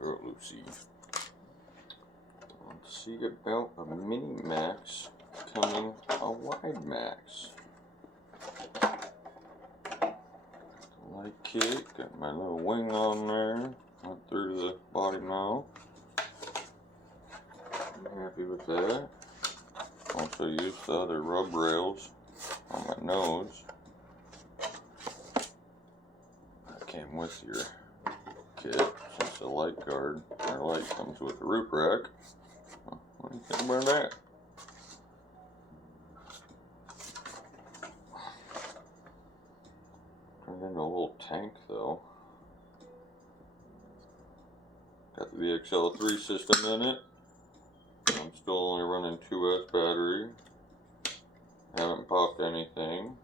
Girl Lucy. Let's see about a Mini Maxx coming a Wide Max. Light kit, got my little wing on there, went through the body mount. I'm happy with that. Also used the other rub rails on my nose. That came with your kit since the light guard, or light comes with the roof rack. What do you think about that? Turned into a little tank though. Got the VXL3 system in it. I'm still only running 2S battery. Haven't popped anything.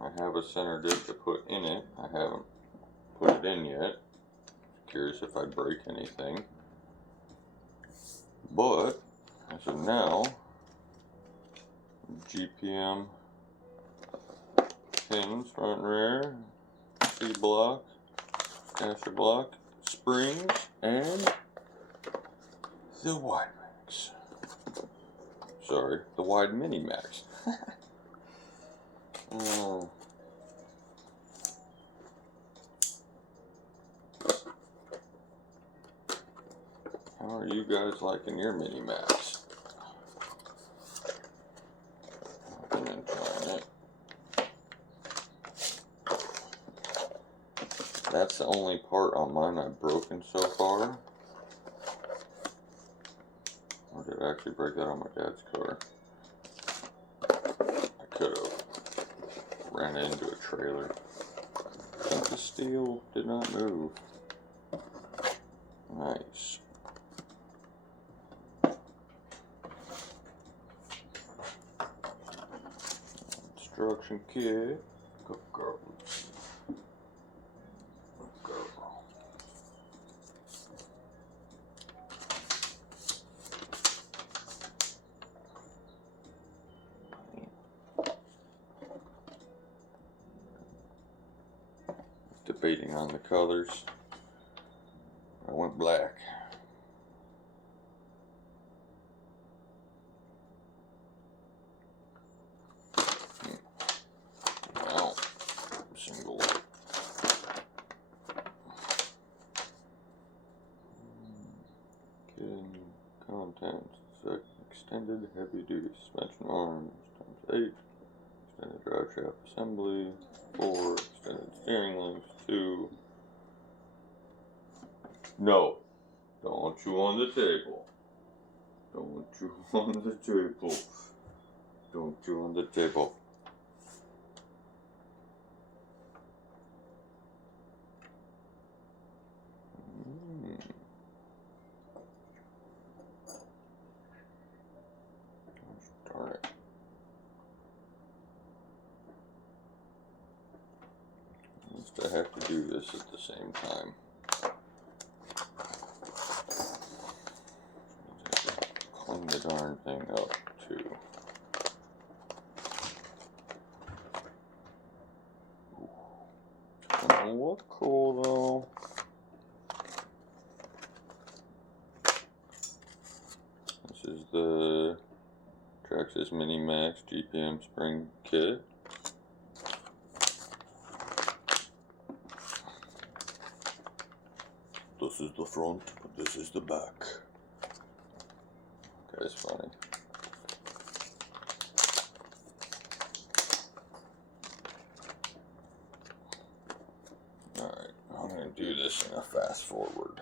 I have a center dip to put in it. I haven't put it in yet. Curious if I break anything. But as of now, GPM pins front and rear, C block, caster block, springs, and the Wide Max. Sorry, the Wide Mini Max. How are you guys liking your Mini Maxx? I've been enjoying it. That's the only part on mine I've broken so far. Or did I actually break that on my dad's car? I could have. Ran into a trailer. I think the steel did not move. Nice. Instruction kit. Go girl. Go. Debating on the colors. I went black. Well, single. Contents. Extended heavy duty suspension arms ×8. Extended drive shaft assembly. 4 extended steering links. 2. No. Don't chew on the table. Don't chew on the table. Don't chew on the table. Darn it. At least I have to do this at the same time. Clean the darn thing up too. It's gonna look cool though. This is the Traxxas Mini Maxx GPM spring kit. This is the front, but this is the back. Okay, it's funny. Alright, I'm going to do this in a fast forward.